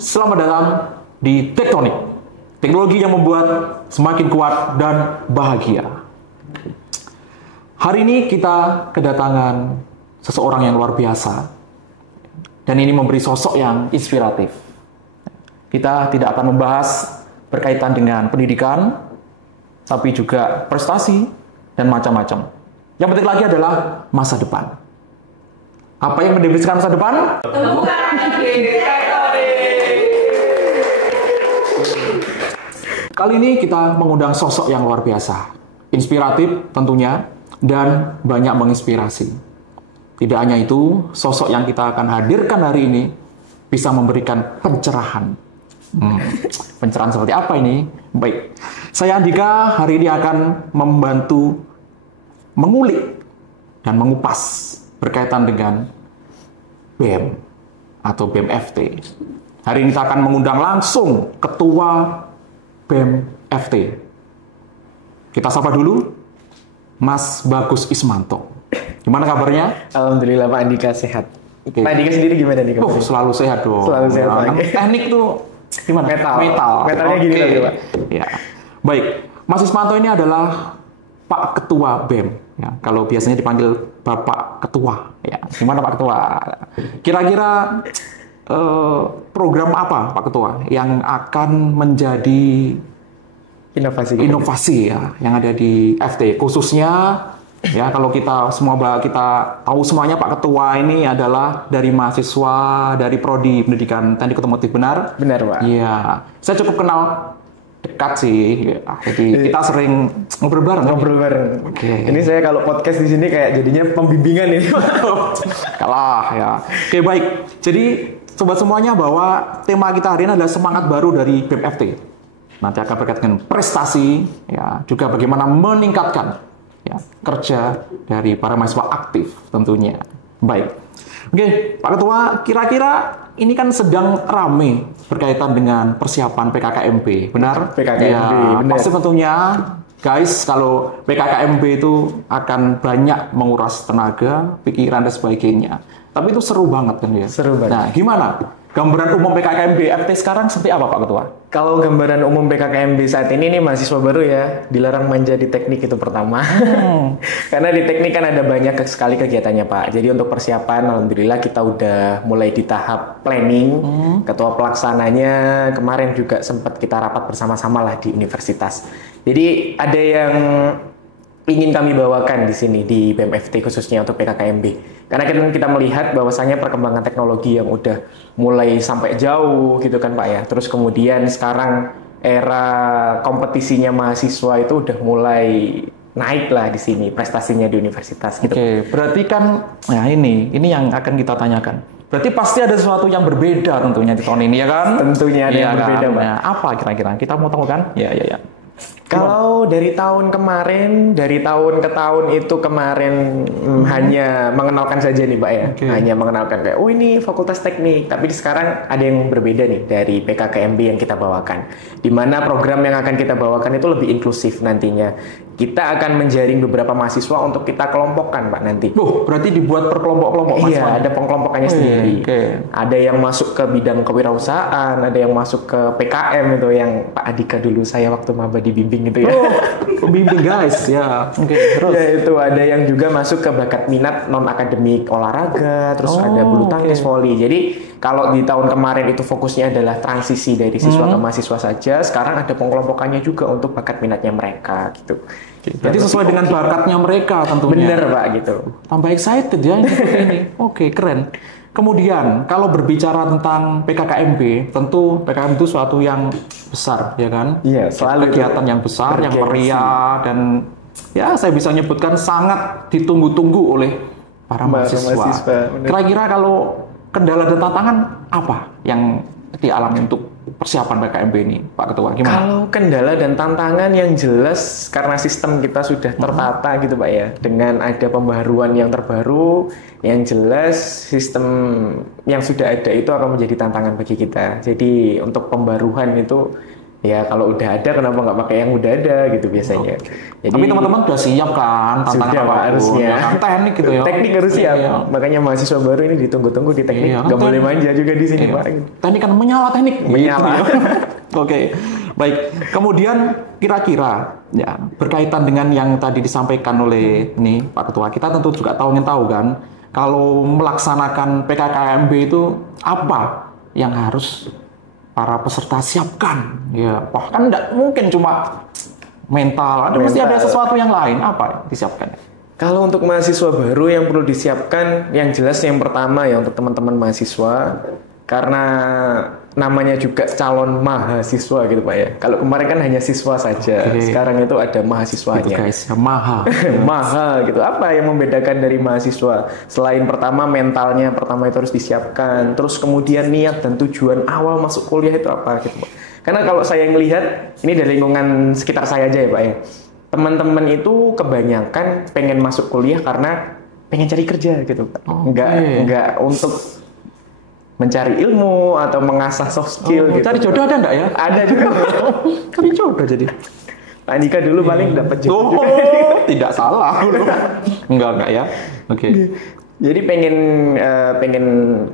Selamat datang di Tektonik, teknologi yang membuat semakin kuat dan bahagia. Hari ini kita kedatangan seseorang yang luar biasa, dan ini memberi sosok yang inspiratif. Kita tidak akan membahas berkaitan dengan pendidikan, tapi juga prestasi dan macam-macam. Yang penting lagi adalah masa depan. Apa yang mendefinisikan masa depan? Kali ini kita mengundang sosok yang luar biasa, inspiratif tentunya, dan banyak menginspirasi. Tidak hanya itu, sosok yang kita akan hadirkan hari ini bisa memberikan pencerahan. Pencerahan seperti apa ini? Baik, saya Andika hari ini akan membantu mengulik dan mengupas berkaitan dengan BEM atau BEM FT. Hari ini kita akan mengundang langsung Ketua BEM FT. Kita sapa dulu Mas Bagus Ismanto. Gimana kabarnya? Alhamdulillah Pak Andika sehat. Oke. Pak Andika sendiri gimana nih kabarnya? Selalu sehat dong. Selalu sehat, Pak. Teknik tuh gimana? Metal. Metalnya gini tadi, Pak. Ya. Baik, Mas Ismanto ini adalah Pak Ketua BEM. Ya, kalau biasanya dipanggil Bapak Ketua. Ya, gimana Pak Ketua? Kira-kira program apa Pak Ketua yang akan menjadi inovasi ya yang ada di FT khususnya ya, kalau kita tahu semuanya Pak Ketua ini adalah dari mahasiswa dari Prodi Pendidikan Teknik Otomotif, benar? Benar Pak. Iya, saya cukup kenal dekat sih ya, jadi kita sering ngobrol bareng. Oke. Ini saya kalau podcast di sini kayak jadinya pembimbingan ini. Kalah ya. Oke, baik. Jadi sobat semuanya, bahwa tema kita hari ini adalah semangat baru dari BEM FT. Nanti akan berkaitan dengan prestasi, ya, juga bagaimana meningkatkan ya, kerja dari para mahasiswa aktif tentunya. Baik. Oke, Pak Ketua, kira-kira ini kan sedang rame berkaitan dengan persiapan PKKMB, benar? PKKMB, ya, benar. pasti tentunya, guys, kalau PKKMB itu akan banyak menguras tenaga, pikiran, dan sebagainya. Tapi itu seru banget kan ya? Seru banget. Nah, gimana? Gambaran umum PKKMB FT sekarang seperti apa Pak Ketua? Kalau gambaran umum PKKMB saat ini nih mahasiswa baru ya, dilarang manja di teknik itu pertama. Karena di teknik kan ada banyak sekali kegiatannya Pak. Jadi untuk persiapan, alhamdulillah kita udah mulai di tahap planning. Ketua pelaksananya kemarin juga sempat kita rapat bersama-sama lah di universitas. Jadi ada yang ingin kami bawakan di sini di BEM FT khususnya untuk PKKMB. Karena kita melihat bahwasannya perkembangan teknologi yang udah mulai sampai jauh gitu kan Pak ya. Terus kemudian sekarang era kompetisinya mahasiswa itu udah mulai naik lah di sini prestasinya di universitas gitu. Oke, berarti kan ya ini yang akan kita tanyakan. Berarti pasti ada sesuatu yang berbeda tentunya di tahun ini ya kan? Tentunya ada yang berbeda Pak. Nah, apa kira-kira? Kita mau tahu kan? Ya. Kalau dari tahun kemarin, dari tahun ke tahun itu kemarin hanya mengenalkan saja nih Pak ya. Hanya mengenalkan kayak, oh ini fakultas teknik. Tapi sekarang ada yang berbeda nih dari PKKMB yang kita bawakan. Di mana program yang akan kita bawakan itu lebih inklusif nantinya. Kita akan menjaring beberapa mahasiswa untuk kita kelompokkan Pak nanti. Berarti dibuat per kelompok-kelompok Iya, ada pengelompokannya sendiri. Ada yang masuk ke bidang kewirausahaan, ada yang masuk ke PKM itu yang Pak Andika dulu saya waktu maba dibimbing gitu ya. Pembimbing guys, ya. Terus. Ya itu ada yang juga masuk ke bakat minat non akademik olahraga, terus ada bulu tangkis, voli. Jadi kalau di tahun kemarin itu fokusnya adalah transisi dari siswa ke mahasiswa saja, sekarang ada pengelompokannya juga untuk bakat minatnya mereka gitu. Jadi sesuai dengan bakatnya mereka tentunya. Bener Pak gitu. Tambah excited ya ini. Oke, keren. Kemudian kalau berbicara tentang PKKMB, tentu PKKMB itu suatu yang besar, ya kan? Iya, selalu kegiatan yang besar, yang meriah, dan ya saya bisa menyebutkan sangat ditunggu-tunggu oleh para mahasiswa. Kira-kira kalau kendala dan tantangan apa yang dialami untuk persiapan PKKMB ini, Pak Ketua? Gimana? Kalau kendala dan tantangan yang jelas karena sistem kita sudah tertata gitu Pak ya, dengan ada pembaharuan yang terbaru, yang jelas sistem yang sudah ada itu akan menjadi tantangan bagi kita. Jadi untuk pembaruan itu Ya kalau udah ada kenapa nggak pakai yang udah ada gitu biasanya. Jadi Tapi teman-teman udah siap kan tantangan sudah, Pak, apapun, harusnya. ya kan? Teknik gitu ya. Teknik harus siap. Iya. Makanya mahasiswa baru ini ditunggu-tunggu di teknik. Iya, kan Nggak boleh manja juga di sini, Iya. Pak. Teknik kan menyala teknik. Menyala. Gitu ya. Oke, baik. Kemudian kira-kira ya berkaitan dengan yang tadi disampaikan oleh nih Pak Ketua, kita tentu juga ingin tahu kan, kalau melaksanakan PKKMB itu apa yang harus para peserta siapkan? Ya, bahkan tidak mungkin cuma mental, mesti ada sesuatu yang lain. Apa yang disiapkan? Kalau untuk mahasiswa baru yang perlu disiapkan, yang jelas yang pertama ya untuk teman-teman mahasiswa, karena namanya juga calon mahasiswa gitu Pak ya. Kalau kemarin kan hanya siswa saja, sekarang itu ada mahasiswanya. Itu guys, ya, maha. Maha gitu. Apa yang membedakan dari mahasiswa? Selain pertama mentalnya, pertama itu harus disiapkan. Terus kemudian niat dan tujuan awal masuk kuliah itu apa gitu Pak. Karena kalau saya melihat, ini dari lingkungan sekitar saya aja ya Pak ya. Teman-teman itu kebanyakan pengen masuk kuliah karena pengen cari kerja gitu Pak. Enggak untuk mencari ilmu atau mengasah soft skill gitu. Cari jodoh ada enggak ya? Ada juga. Cari jodoh jadi. Pak Andika dulu paling dapat jodoh. Oh, tidak salah. Enggak ya. Oke. Jadi pengen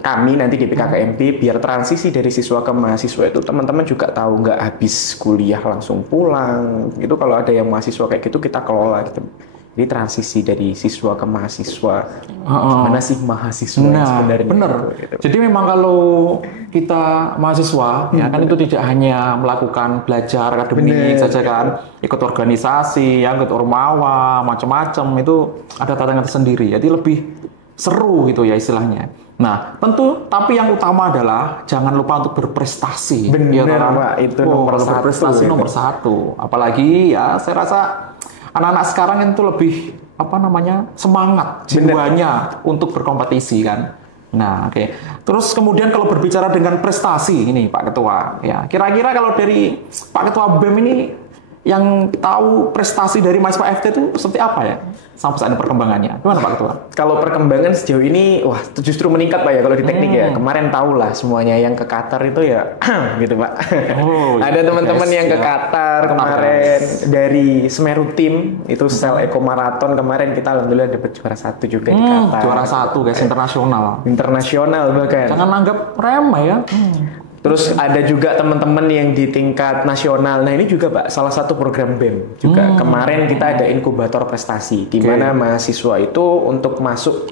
kami nanti di PKKMB biar transisi dari siswa ke mahasiswa itu teman-teman juga tahu nggak habis kuliah langsung pulang. Itu kalau ada yang mahasiswa kayak gitu kita kelola gitu. Jadi transisi dari siswa ke mahasiswa. Gimana sih mahasiswa yang sebenarnya? Bener. Gitu. Jadi memang kalau kita mahasiswa, ya kan itu tidak hanya melakukan belajar akademik saja kan, ikut organisasi, ya, ikut ormawa, macam-macam itu ada tantangan tersendiri. Jadi lebih seru gitu ya istilahnya. Nah, tentu tapi yang utama adalah jangan lupa untuk berprestasi. Benar, Pak. Itu nomor satu. Berprestasi nomor satu. Apalagi ya saya rasa anak-anak sekarang itu lebih semangat jiwanya untuk berkompetisi kan. Nah, oke. Terus kemudian kalau berbicara dengan prestasi ini Pak Ketua, ya kira-kira kalau dari Pak Ketua BEM ini yang tahu prestasi dari mahasiswa FT itu seperti apa ya? Sampai saat ini perkembangannya. Gimana Pak Ketua? Kalau perkembangan sejauh ini, wah justru meningkat Pak ya kalau di teknik ya. Kemarin tahu lah semuanya yang ke Qatar itu ya gitu Pak. Ada teman-teman yang ke Qatar kemarin dari Semeru Team, itu Sel Eco Marathon kemarin kita alhamdulillah dapat juara 1 juga di Qatar. Juara 1 guys, internasional. Internasional bahkan. Jangan anggap remeh ya. Terus ada juga teman-teman yang di tingkat nasional. Nah ini juga Pak, salah satu program BEM juga. Kemarin kita ada inkubator prestasi, di mana mahasiswa itu untuk masuk,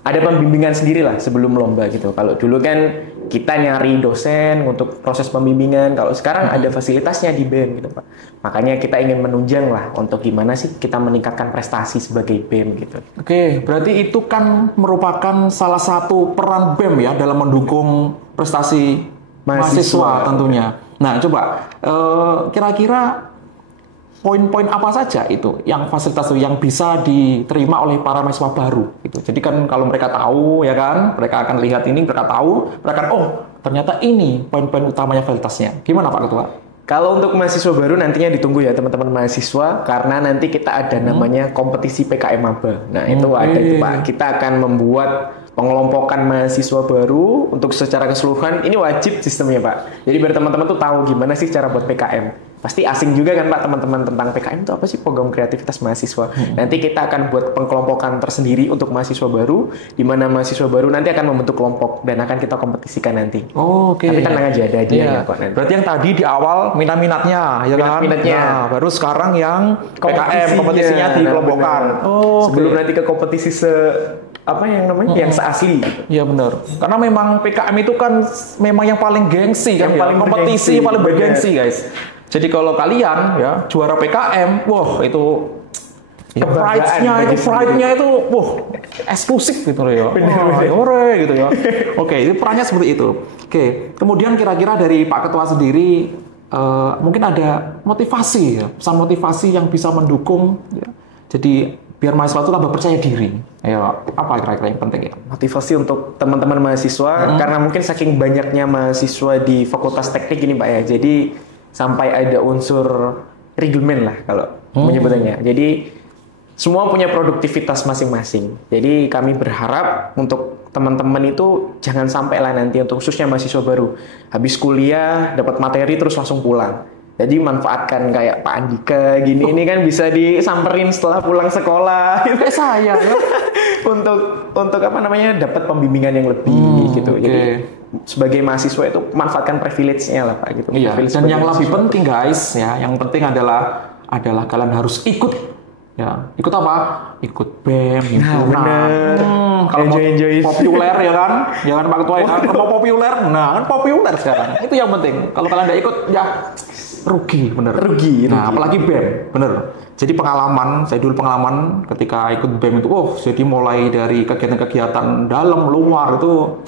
ada pembimbingan sendiri lah sebelum lomba gitu. Kalau dulu kan kita nyari dosen untuk proses pembimbingan, kalau sekarang ada fasilitasnya di BEM gitu Pak. Makanya kita ingin menunjang lah untuk gimana sih kita meningkatkan prestasi sebagai BEM gitu. Oke, berarti itu kan merupakan salah satu peran BEM ya dalam mendukung prestasi mahasiswa tentunya. Nah, coba kira-kira poin-poin apa saja itu yang fasilitas yang bisa diterima oleh para mahasiswa baru gitu. Jadi kan kalau mereka tahu ya kan, mereka akan lihat ini, mereka tahu, mereka akan ternyata ini poin-poin utamanya fasilitasnya. Gimana Pak Ketua? Kalau untuk mahasiswa baru nantinya ditunggu ya teman-teman mahasiswa, karena nanti kita ada namanya kompetisi PKM Maba. Nah, itu ada itu Pak. Kita akan membuat pengelompokan mahasiswa baru untuk secara keseluruhan. Ini wajib sistemnya Pak. Jadi biar teman-teman tuh tahu gimana sih cara buat PKM. Pasti asing juga kan Pak teman-teman tentang PKM itu apa sih, program kreativitas mahasiswa. Nanti kita akan buat pengelompokan tersendiri untuk mahasiswa baru, di mana mahasiswa baru nanti akan membentuk kelompok dan akan kita kompetisikan nanti. Oke. Tapi tenang aja, ada hadiahnya kok nanti. Berarti yang tadi di awal minat-minatnya ya kan? Minat-minatnya. Nah, baru sekarang yang PKM kompetisinya dikelompokkan. Sebelum nanti ke kompetisi yang seasli. Iya benar. Karena memang PKM itu kan memang yang paling gengsi kan, Yang paling kompetisi bergengsi. paling bergengsi guys. Jadi kalau kalian ya juara PKM, wah itu ya pride-nya itu eksklusif gitu loh ya. Bener. Gitu ya. Oke, itu perannya seperti itu. Oke, kemudian kira-kira dari Pak Ketua sendiri mungkin ada motivasi ya, pesan motivasi yang bisa mendukung ya. Jadi biar mahasiswa itu tambah percaya diri. Ya, apa kira-kira yang penting ya? Motivasi untuk teman-teman mahasiswa karena mungkin saking banyaknya mahasiswa di Fakultas Teknik ini Pak ya. Jadi sampai ada unsur regelmen lah kalau menyebutannya. Jadi semua punya produktivitas masing-masing. Jadi kami berharap untuk teman-teman itu jangan sampai lah nanti untuk khususnya mahasiswa baru habis kuliah dapat materi terus langsung pulang. Jadi manfaatkan kayak Pak Andika gini ini kan bisa disamperin setelah pulang sekolah gitu. Saya ya. untuk apa namanya dapat pembimbingan yang lebih gitu. Jadi sebagai mahasiswa itu manfaatkan privilege-nya lah Pak gitu. Iya. Dan yang lebih penting guys ya, yang penting adalah kalian harus ikut ya. Ikut apa? Ikut BEM, bener. Kalau enjoy. Populer ya kan? Jangan Pak Ketua ya kan? Kalau populer, nah kan populer sekarang. Itu yang penting. Kalau kalian nggak ikut ya rugi, bener. Rugi. Nah, apalagi BEM, bener. Jadi saya dulu pengalaman ketika ikut BEM itu, jadi mulai dari kegiatan-kegiatan dalam, luar itu,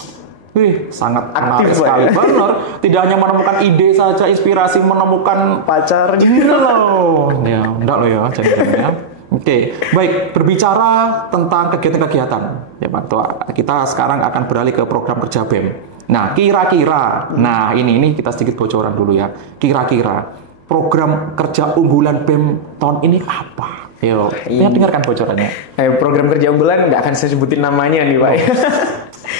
sangat aktif sekali. ya? Bener. Tidak hanya menemukan ide saja, inspirasi, menemukan pacar gitu loh. Ya, enggak loh ya, jangan ya. Oke, baik. Berbicara tentang kegiatan-kegiatan, ya Pak Tua, kita sekarang akan beralih ke program kerja BEM. Nah, kira-kira, ini kita sedikit bocoran dulu ya. Kira-kira program kerja unggulan BEM tahun ini apa? Yuk, kita dengarkan bocorannya. Program kerja unggulan nggak akan saya sebutin namanya nih Pak.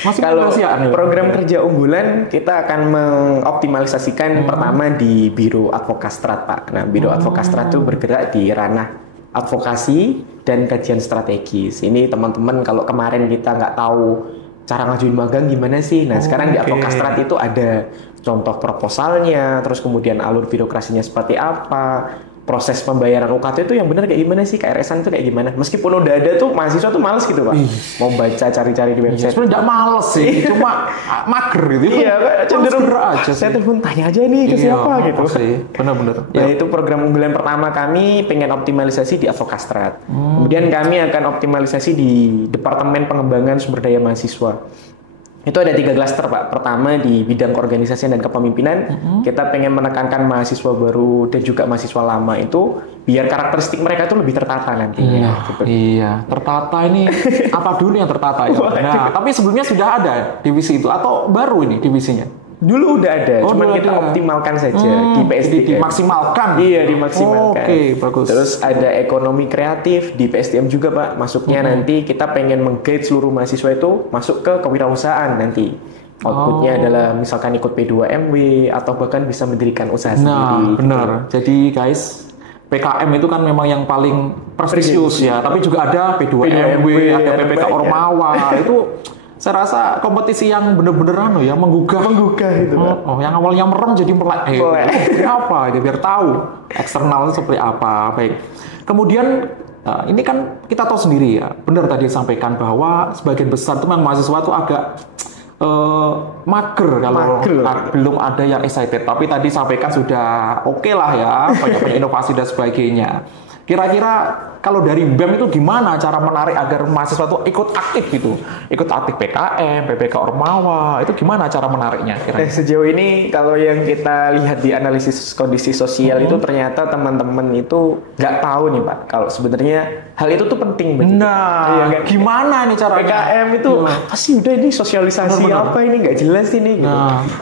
Masih kalau program kerja unggulan kita akan mengoptimalisasikan pertama di Biro Advokastrat Pak. Nah, Biro Advokastrat itu bergerak di ranah advokasi dan kajian strategis. Ini teman-teman kalau kemarin kita nggak tahu cara ngajuin magang gimana sih. Nah, sekarang di Advokastrat itu ada contoh proposalnya, terus kemudian alur birokrasinya seperti apa, proses pembayaran UKT itu yang benar kayak gimana sih, KRS-an itu kayak gimana. Meskipun udah ada tuh, mahasiswa tuh males gitu Pak. Mau baca, cari-cari di website. Sebenarnya nggak males sih, cuma mager gitu. Iya, cenderung aja. Saya telepon tanya aja nih ke siapa gitu. Benar-benar. Nah, itu program unggulan pertama kami pengen optimalisasi di Advokastrat. Kemudian kami akan optimalisasi di Departemen Pengembangan Sumber Daya Mahasiswa. Itu ada 3 klaster Pak. Pertama di bidang keorganisasian dan kepemimpinan, kita pengen menekankan mahasiswa baru dan juga mahasiswa lama itu biar karakteristik mereka itu lebih tertata nantinya. Gitu. Iya, tertata ini apa dulu yang tertata ya? Nah, tapi sebelumnya sudah ada divisi itu atau baru ini divisinya? Dulu udah ada, cuman kita optimalkan saja di PSDM. Dimaksimalkan? Iya, dimaksimalkan. Oke, bagus. Terus ada ekonomi kreatif di PSDM juga Pak. Masuknya nanti kita pengen meng-guide seluruh mahasiswa itu masuk ke kewirausahaan nanti. Outputnya adalah misalkan ikut P2MW atau bahkan bisa mendirikan usaha sendiri. Nah, benar. Gitu. Jadi guys, PKM itu kan memang yang paling prestisius ya. Tapi juga ada P2MW, ada PPK Ormawa. Itu saya rasa kompetisi yang bener-bener ya menggugah gitu. Yang awalnya merem jadi melek. Apa? Biar tahu eksternalnya seperti apa. Baik. Kemudian ini kan kita tahu sendiri ya. Benar tadi disampaikan bahwa sebagian besar itu memang mahasiswa itu agak mager kalau belum ada yang excited. Tapi tadi sampaikan sudah oke lah ya, banyak-banyak inovasi dan sebagainya. Kira-kira kalau dari BEM itu gimana cara menarik agar mahasiswa itu ikut aktif gitu? Ikut aktif PKM, PPK Ormawa, itu gimana cara menariknya? Sejauh ini kalau yang kita lihat di analisis kondisi sosial itu ternyata teman-teman itu nggak tahu nih Pak, kalau sebenarnya hal itu tuh penting. Nah, kan? Gimana nih caranya? PKM itu apa sih udah ini sosialisasi apa ini nggak jelas ini gitu.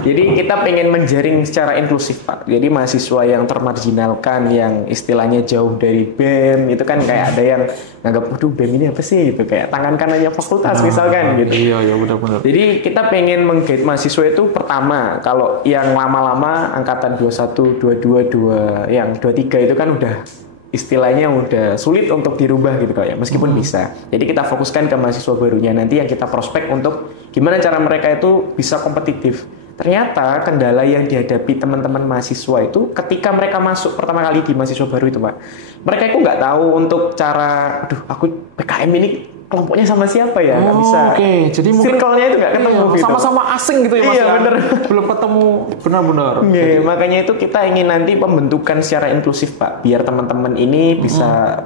Jadi kita pengen menjaring secara inklusif Pak. Jadi mahasiswa yang termarginalkan, yang istilahnya jauh dari BEM itu kan kayak ada yang nganggap, waduh BEM ini apa sih gitu, kayak tangan kanannya fakultas misalkan gitu. Iya benar-benar. Jadi kita pengen meng-guide mahasiswa itu pertama, kalau yang lama-lama angkatan 21, 22, yang 23 itu kan udah istilahnya udah sulit untuk dirubah gitu kayak, meskipun bisa. Jadi kita fokuskan ke mahasiswa barunya nanti yang kita prospek untuk gimana cara mereka itu bisa kompetitif. Ternyata kendala yang dihadapi teman-teman mahasiswa itu ketika mereka masuk pertama kali di mahasiswa baru itu Pak, mereka itu nggak tahu untuk cara, aduh aku PKM ini kelompoknya sama siapa ya, nggak bisa. Jadi mungkin circle-nya itu nggak ketemu gitu. Sama-sama asing gitu ya Mas. Iya bener. Belum ketemu benar-benar. Jadi, makanya itu kita ingin nanti pembentukan secara inklusif Pak, biar teman-teman ini bisa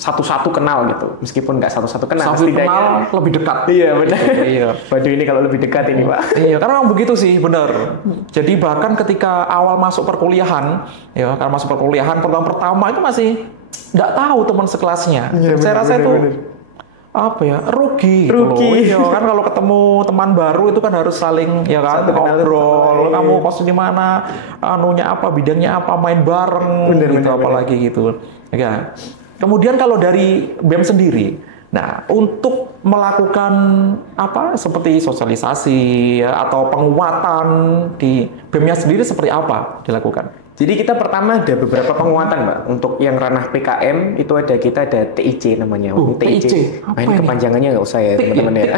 satu-satu kenal gitu, meskipun nggak satu-satu kenal, setidaknya kenal lebih dekat. Iya benar. Iya. Waduh ini kalau lebih dekat ini Pak. Iya, karena memang begitu sih, benar. Jadi bahkan ketika awal masuk perkuliahan, ya karena masuk perkuliahan pertama itu masih nggak tahu teman sekelasnya. Iya, saya rasa itu apa ya, rugi gitu loh. Iya, kan kalau ketemu teman baru itu kan harus saling ya kan ngobrol, kamu kos di mana, anunya apa, bidangnya apa, main bareng gitu, apalagi gitu. Ya. Kemudian kalau dari BEM sendiri, nah untuk melakukan apa seperti sosialisasi ya, atau penguatan di BEM-nya sendiri seperti apa dilakukan? Jadi kita pertama ada beberapa penguatan, Mbak. Untuk yang ranah PKM itu kita ada TIC namanya. TIC. Nah, ini kepanjangannya nggak usah ya, teman-teman ya.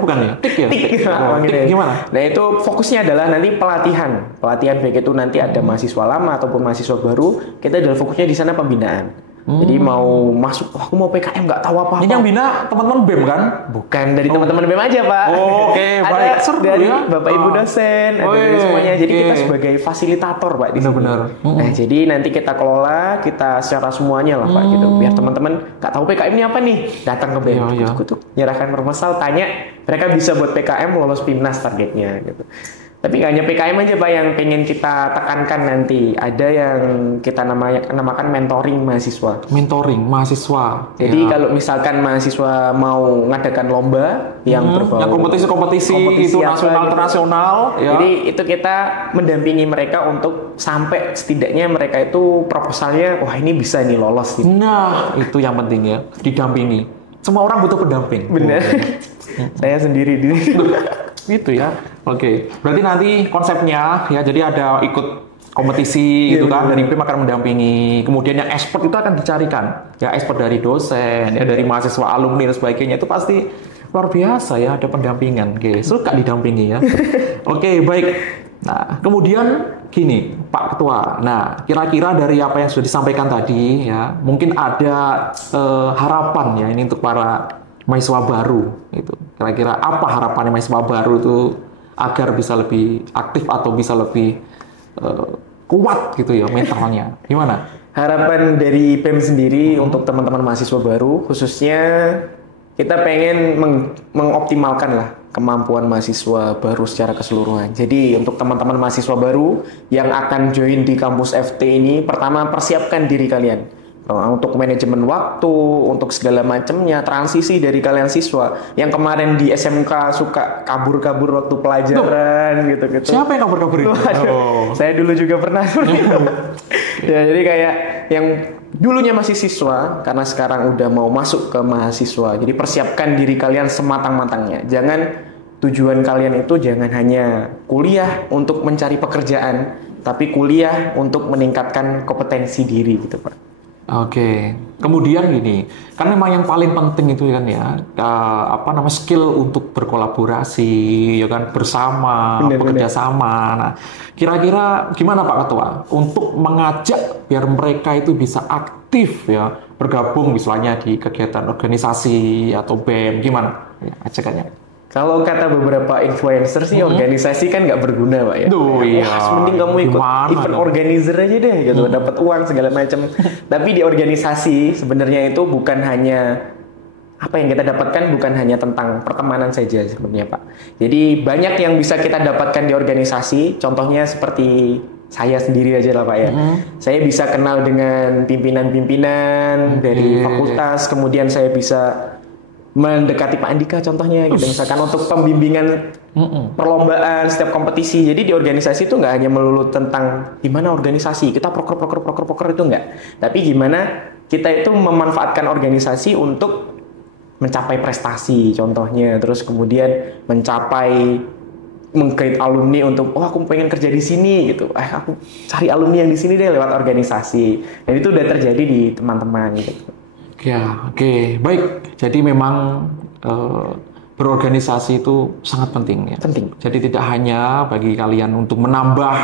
Bukan ya? TIC ya? TIC gimana? Nah, itu fokusnya adalah nanti pelatihan. Pelatihan baik itu nanti ada mahasiswa lama ataupun mahasiswa baru, kita adalah fokusnya di sana pembinaan. Jadi mau masuk, aku mau PKM nggak tahu apa-apa. Ini yang bina teman-teman BEM kan? Bukan dari teman-teman BEM aja, Pak. Oke, baik. Seru dari Bapak Ibu dosen, ada dari semuanya. Jadi kita sebagai fasilitator, Pak, di sini. Benar. Nah, jadi nanti kita kelola, kita secara semuanya lah, Pak, gitu. Biar teman-teman nggak tahu PKM ini apa nih, datang ke BEM, kutuk, nyerahkan proposal, tanya, mereka bisa buat PKM lolos PIMNAS targetnya, gitu. Tapi nggak hanya PKM aja, Pak, yang pengen kita tekankan nanti. Ada yang kita namakan mentoring mahasiswa. Mentoring mahasiswa. Jadi kalau misalkan mahasiswa mau ngadakan lomba yang berbau yang kompetisi itu nasional internasional, ya. Jadi itu kita mendampingi mereka untuk sampai setidaknya mereka itu proposalnya, wah ini bisa nih lolos. Gitu. Nah, itu yang penting ya, didampingi. Semua orang butuh pendamping. Benar. Saya sendiri di Gitu ya. Oke. Berarti nanti konsepnya ya, jadi ada ikut kompetisi gitu kan, dari BEM akan mendampingi. Kemudian yang expert itu akan dicarikan. Ya, expert dari dosen, ya dari mahasiswa, alumni dan sebagainya. Itu pasti luar biasa ya, ada pendampingan. Oke, suka didampingi ya. Oke, baik. Nah, kemudian gini, Pak Ketua. Nah, kira-kira dari apa yang sudah disampaikan tadi ya, mungkin ada harapan ya ini untuk para mahasiswa baru itu. Kira-kira apa harapannya mahasiswa baru itu agar bisa lebih aktif atau bisa lebih kuat gitu ya mentalnya. Gimana? Harapan dari BEM sendiri untuk teman-teman mahasiswa baru, khususnya kita pengen mengoptimalkan lah kemampuan mahasiswa baru secara keseluruhan. Jadi untuk teman-teman mahasiswa baru yang akan join di kampus FT ini, pertama persiapkan diri kalian. Untuk manajemen waktu, untuk segala macamnya, transisi dari kalian siswa yang kemarin di SMK suka kabur-kabur waktu pelajaran gitu-gitu. Siapa yang kabur-kabur itu? Saya dulu juga pernah seperti itu. Ya, jadi kayak yang dulunya masih siswa, karena sekarang udah mau masuk ke mahasiswa. Jadi persiapkan diri kalian sematang-matangnya. Jangan tujuan kalian itu jangan hanya kuliah untuk mencari pekerjaan, tapi kuliah untuk meningkatkan kompetensi diri gitu, Pak. Oke, kemudian gini, kan memang yang paling penting itu kan ya, skill untuk berkolaborasi, ya kan, bersama, bekerja sama. Nah, kira-kira gimana Pak Ketua untuk mengajak biar mereka itu bisa aktif ya, bergabung misalnya di kegiatan organisasi atau BEM, gimana ya, ajakannya? Kalau kata beberapa influencer sih organisasi kan nggak berguna, Pak ya. Mending kamu ikut event organizer aja deh, gitu, dapat uang segala macam. Tapi di organisasi sebenarnya itu bukan hanya apa yang kita dapatkan, bukan hanya tentang pertemanan saja sebenarnya, Pak. Jadi banyak yang bisa kita dapatkan di organisasi. Contohnya seperti saya sendiri aja lah, Pak ya. Saya bisa kenal dengan pimpinan-pimpinan dari fakultas, kemudian saya bisa mendekati Pak Andika contohnya gitu, misalkan untuk pembimbingan perlombaan setiap kompetisi. Jadi di organisasi itu nggak hanya melulu tentang gimana organisasi kita proker itu nggak, tapi gimana kita itu memanfaatkan organisasi untuk mencapai prestasi contohnya, terus kemudian mencapai meng-create alumni untuk aku pengen kerja di sini gitu, aku cari alumni yang di sini deh lewat organisasi, dan itu udah terjadi di teman-teman gitu. Ya, oke. Baik. Jadi memang berorganisasi itu sangat penting ya. Penting. Jadi tidak hanya bagi kalian untuk menambah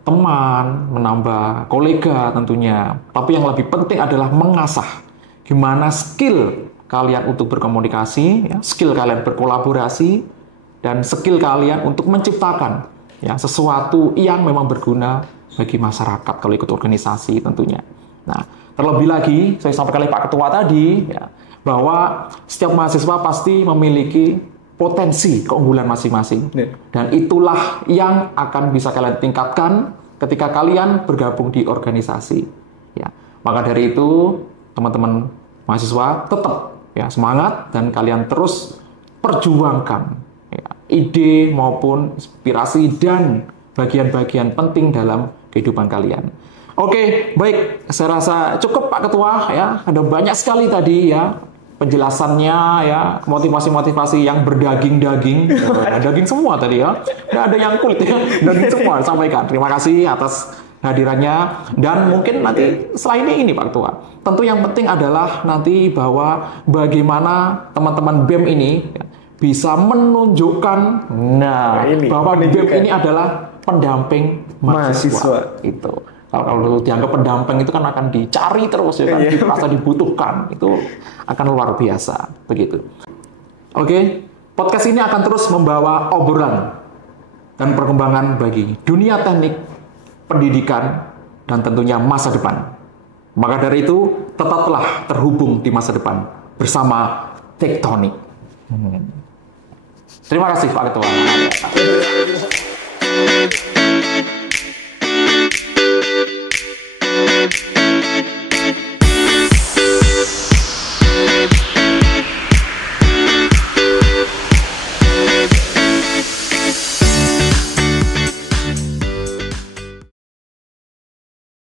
teman, menambah kolega tentunya, tapi yang lebih penting adalah mengasah gimana skill kalian untuk berkomunikasi, ya, skill kalian berkolaborasi, dan skill kalian untuk menciptakan ya sesuatu yang memang berguna bagi masyarakat kalau ikut organisasi tentunya. Nah, terlebih lagi, saya sampaikan oleh Pak Ketua tadi, ya, bahwa setiap mahasiswa pasti memiliki potensi keunggulan masing-masing. Dan itulah yang akan bisa kalian tingkatkan ketika kalian bergabung di organisasi. Ya. Maka dari itu, teman-teman mahasiswa tetap ya, semangat dan kalian terus perjuangkan ya, ide maupun inspirasi dan bagian-bagian penting dalam kehidupan kalian. Oke, baik. Saya rasa cukup Pak Ketua ya. Ada banyak sekali tadi ya penjelasannya ya, motivasi-motivasi yang berdaging-daging. Daging semua tadi ya. Nggak ada yang kulit ya. Daging semua disampaikan. Terima kasih atas hadirannya. Dan mungkin nanti selain ini Pak Ketua, tentu yang penting adalah nanti bahwa bagaimana teman-teman BEM ini bisa menunjukkan bahwa BEM ini adalah pendamping mahasiswa. Itu. Kalau dianggap pendamping itu kan akan dicari terus ya kan, merasa dibutuhkan. Itu akan luar biasa begitu. Oke, podcast ini akan terus membawa obrolan dan perkembangan bagi dunia teknik, pendidikan, dan tentunya masa depan. Maka dari itu, tetaplah terhubung di masa depan bersama Tektonik. Terima kasih Pak Ketua.